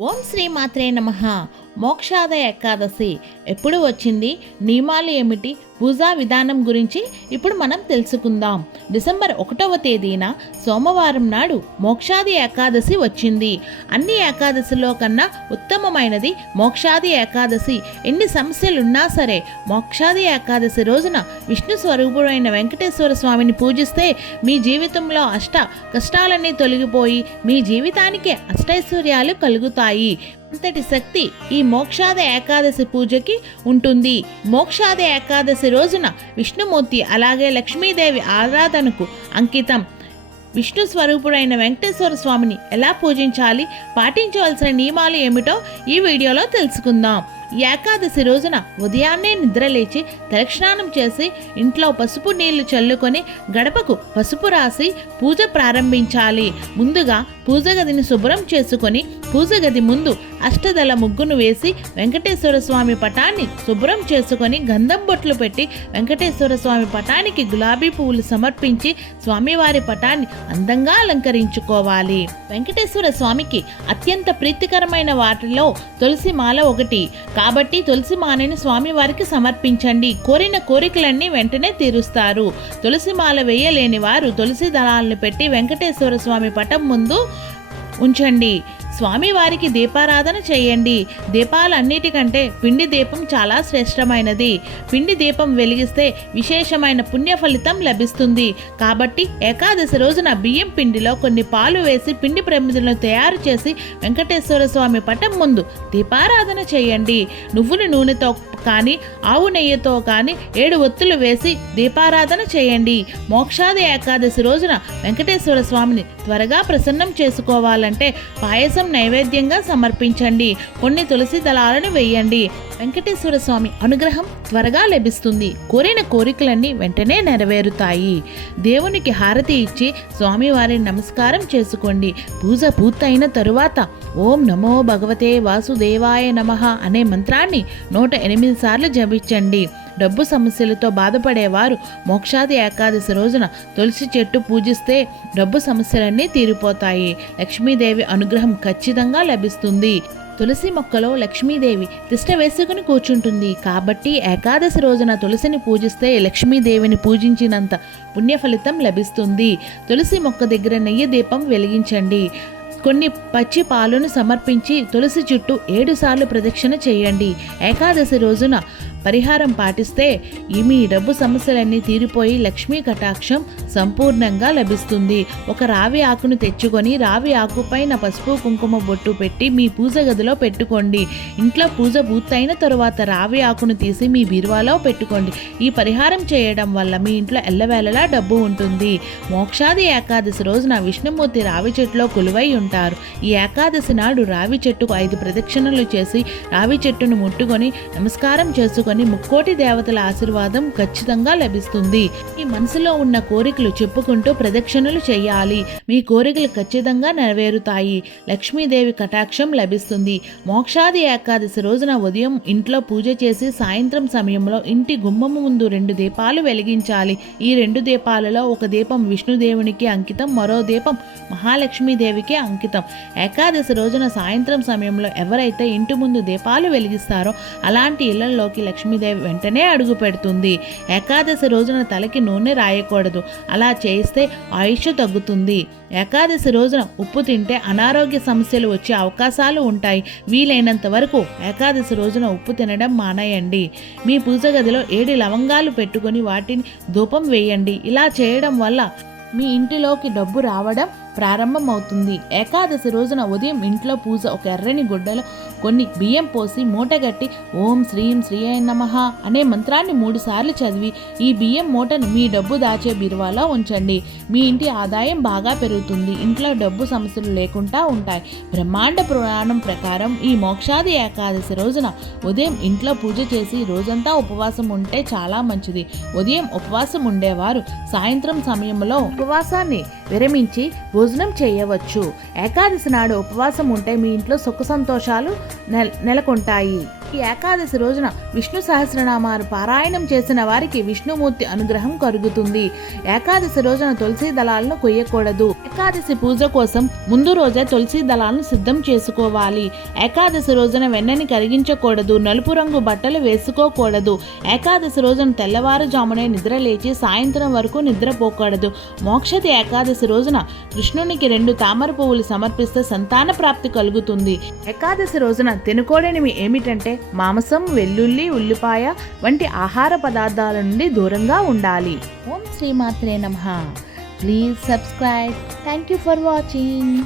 ఓం శ్రీ మాత్రే నమ. మోక్షాదయ ఏకాదశి ఎప్పుడు వచ్చింది? నియమాలు ఏమిటి? పూజా విధానం గురించి ఇప్పుడు మనం తెలుసుకుందాం. డిసెంబర్ ఒకటవ తేదీన సోమవారం నాడు మోక్షాది ఏకాదశి వచ్చింది. అన్ని ఏకాదశిలో కన్నా ఉత్తమమైనది మోక్షాది ఏకాదశి. ఎన్ని సమస్యలున్నా సరే మోక్షాది ఏకాదశి రోజున విష్ణు స్వరూపుడైన వెంకటేశ్వర స్వామిని పూజిస్తే మీ జీవితంలో అష్ట కష్టాలన్నీ తొలగిపోయి మీ జీవితానికి అష్టైశ్వర్యాలు కలుగుతాయి. అంతటి శక్తి ఈ మోక్షాద ఏకాదశి పూజకి ఉంటుంది. మోక్షాద ఏకాదశి రోజున విష్ణుమూర్తి అలాగే లక్ష్మీదేవి ఆరాధనకు అంకితం. విష్ణు స్వరూపుడైన వెంకటేశ్వర స్వామిని ఎలా పూజించాలి? పాటించవలసిన నియమాలు ఏమిటో ఈ వీడియోలో తెలుసుకుందాం. ఏకాదశి రోజున ఉదయాన్నే నిద్రలేచి తలక్షణానం చేసి ఇంట్లో పసుపు నీళ్ళు చల్లుకొని గడపకు పసుపు రాసి పూజ ప్రారంభించాలి. ముందుగా పూజ గదిని శుభ్రం చేసుకొని పూజ గది ముందు అష్టదళ ముగ్గును వేసి వెంకటేశ్వర స్వామి పటాన్ని శుభ్రం చేసుకొని గంధం బొట్లు పెట్టి వెంకటేశ్వర స్వామి పటానికి గులాబీ పువ్వులు సమర్పించి స్వామివారి పటాన్ని అందంగా అలంకరించుకోవాలి. వెంకటేశ్వర స్వామికి అత్యంత ప్రీతికరమైన వాటిలో తులసి మాల ఒకటి. కాబట్టి తులసి మాలని స్వామివారికి సమర్పించండి. కోరిన కోరికలన్నీ వెంటనే తీరుస్తారు. తులసి మాల వేయలేని వారు తులసి దళాలను పెట్టి వెంకటేశ్వర స్వామి పటం ముందు ఉంచండి. స్వామివారికి దీపారాధన చేయండి. దీపాలన్నిటికంటే పిండి దీపం చాలా శ్రేష్టమైనది. పిండి దీపం వెలిగిస్తే విశేషమైన పుణ్య ఫలితం లభిస్తుంది. కాబట్టి ఏకాదశి రోజున బియ్యం పిండిలో కొన్ని పాలు వేసి పిండి ప్రమిదలను తయారు చేసి వెంకటేశ్వర స్వామి పటం ముందు దీపారాధన చేయండి. నువ్వుల నూనెతో కానీ ఆవు నెయ్యితో కానీ ఏడు ఒత్తులు వేసి దీపారాధన చేయండి. మోక్షాది ఏకాదశి రోజున వెంకటేశ్వర స్వామిని త్వరగా ప్రసన్నం చేసుకోవాలంటే పాయసం నైవేద్యంగా సమర్పించండి. కొన్ని తులసి దళాలను వేయండి. వెంకటేశ్వర స్వామి అనుగ్రహం త్వరగా లభిస్తుంది. కోరిన కోరికలన్నీ వెంటనే నెరవేరుతాయి. దేవునికి హారతి ఇచ్చి స్వామివారిని నమస్కారం చేసుకోండి. పూజ పూర్తయిన తరువాత ఓం నమో భగవతే వాసుదేవాయ నమః అనే మంత్రాన్ని నూట ఎనిమిది సార్లు జపించండి. డబ్బు సమస్యలతో బాధపడేవారు. మోక్షాది ఏకాదశి రోజున తులసి చెట్టు పూజిస్తే డబ్బు సమస్యలన్నీ తీరిపోతాయి. లక్ష్మీదేవి అనుగ్రహం ఖచ్చితంగా లభిస్తుంది. తులసి మొక్కలో లక్ష్మీదేవి తిష్ట వేసుకుని కూర్చుంటుంది. కాబట్టి ఏకాదశి రోజున తులసిని పూజిస్తే లక్ష్మీదేవిని పూజించినంత పుణ్య ఫలితం లభిస్తుంది. తులసి మొక్క దగ్గర నెయ్యి దీపం వెలిగించండి. కొన్ని పచ్చి పాలను సమర్పించి తులసి చుట్టూ ఏడు సార్లు ప్రదక్షిణ చేయండి. ఏకాదశి రోజున పరిహారం పాటిస్తే ఈ మీ డబ్బు సమస్యలన్నీ తీరిపోయి లక్ష్మీ కటాక్షం సంపూర్ణంగా లభిస్తుంది. ఒక రావి ఆకును తెచ్చుకొని రావి ఆకుపైన పసుపు కుంకుమ బొట్టు పెట్టి మీ పూజ గదిలో పెట్టుకోండి. ఇంట్లో పూజ పూర్తయిన తరువాత రావి ఆకును తీసి మీ బీరువాలో పెట్టుకోండి. ఈ పరిహారం చేయడం వల్ల మీ ఇంట్లో ఎల్లవేళలా డబ్బు ఉంటుంది. మోక్షాది ఏకాదశి రోజున విష్ణుమూర్తి రావి చెట్టులో కొలువై ఉంటారు. ఈ ఏకాదశి నాడు రావి చెట్టుకు ఐదు ప్రదక్షిణలు చేసి రావి చెట్టును ముట్టుకొని నమస్కారం చేసుకొని ముక్కోటి దేవతల ఆశీర్వాదం ఖచ్చితంగా లభిస్తుంది. మీ మనసులో ఉన్న కోరికలు చెప్పుకుంటూ ప్రదక్షిణలు చేయాలి. మీ కోరికలు ఖచ్చితంగా నెరవేరుతాయి. లక్ష్మీదేవి కటాక్షం లభిస్తుంది. మోక్షాది ఏకాదశి రోజున ఉదయం ఇంట్లో పూజ చేసి సాయంత్రం సమయంలో ఇంటి గుమ్మము ముందు రెండు దీపాలు వెలిగించాలి. ఈ రెండు దీపాలలో ఒక దీపం విష్ణుదేవునికి అంకితం మరో దీపం మహాలక్ష్మీదేవికి అంకితం. ఏకాదశి రోజున సాయంత్రం సమయంలో ఎవరైతే ఇంటి ముందు దీపాలు వెలిగిస్తారో అలాంటి ఇళ్ళలోకి లక్ష్మీదేవి వెంటనే అడుగు పెడుతుంది. ఏకాదశి రోజున తలకి నూనె రాయకూడదు. అలా చేస్తే ఆయుష్ తగ్గుతుంది. ఏకాదశి రోజున ఉప్పు తింటే అనారోగ్య సమస్యలు వచ్చే అవకాశాలు ఉంటాయి. వీలైనంత వరకు ఏకాదశి రోజున ఉప్పు తినడం మానేయండి. మీ పూజ గదిలో ఏడు లవంగాలు పెట్టుకొని వాటిని ధూపం వేయండి. ఇలా చేయడం వల్ల మీ ఇంటిలోకి డబ్బు రావడం ప్రారంభమవుతుంది. ఏకాదశి రోజున ఉదయం ఇంట్లో పూజ ఒక ఎర్రని గుడ్డలో కొన్ని బియ్యం పోసి మూటగట్టి ఓం శ్రీం శ్రీయ నమః అనే మంత్రాన్ని మూడు సార్లు చదివి ఈ బియ్యం మూటను మీ డబ్బు దాచే బిరువాలో ఉంచండి. మీ ఇంటి ఆదాయం బాగా పెరుగుతుంది. ఇంట్లో డబ్బు సమస్యలు లేకుండా ఉంటాయి. బ్రహ్మాండ పురాణం ప్రకారం ఈ మోక్షాది ఏకాదశి రోజున ఉదయం ఇంట్లో పూజ చేసి రోజంతా ఉపవాసం ఉంటే చాలా మంచిది. ఉదయం ఉపవాసం ఉండేవారు. సాయంత్రం సమయంలో ఉపవాసాన్ని విరమించి భోజనం చేయవచ్చు. ఏకాదశి నాడు ఉపవాసం ఉంటే మీ ఇంట్లో సుఖ సంతోషాలు నెల నెలకొంటాయి. ఈ ఏకాదశి రోజున విష్ణు సహస్రనామాలు పారాయణం చేసిన వారికి విష్ణుమూర్తి అనుగ్రహం కలుగుతుంది. ఏకాదశి రోజున తులసి దళాలను కొయ్యకూడదు. ఏకాదశి పూజ కోసం ముందు రోజే తులసి దళాలను సిద్ధం చేసుకోవాలి. ఏకాదశి రోజున వెన్నని కరిగించకూడదు. నలుపు రంగు బట్టలు వేసుకోకూడదు. ఏకాదశి రోజున తెల్లవారుజామునే నిద్ర లేచి సాయంత్రం వరకు నిద్రపోకూడదు. మోక్షది ఏకాదశి రోజున కృష్ణునికి రెండు తామర పువ్వులు సమర్పిస్తే సంతాన ప్రాప్తి కలుగుతుంది. ఏకాదశి రోజున తినకూడనివి ఏమిటంటే మాంసం వెల్లుల్లి ఉల్లిపాయ వంటి ఆహార పదార్థాల నుండి దూరంగా ఉండాలి. ఓం శ్రీమాత్రే నమ. Please subscribe. Thank you for watching.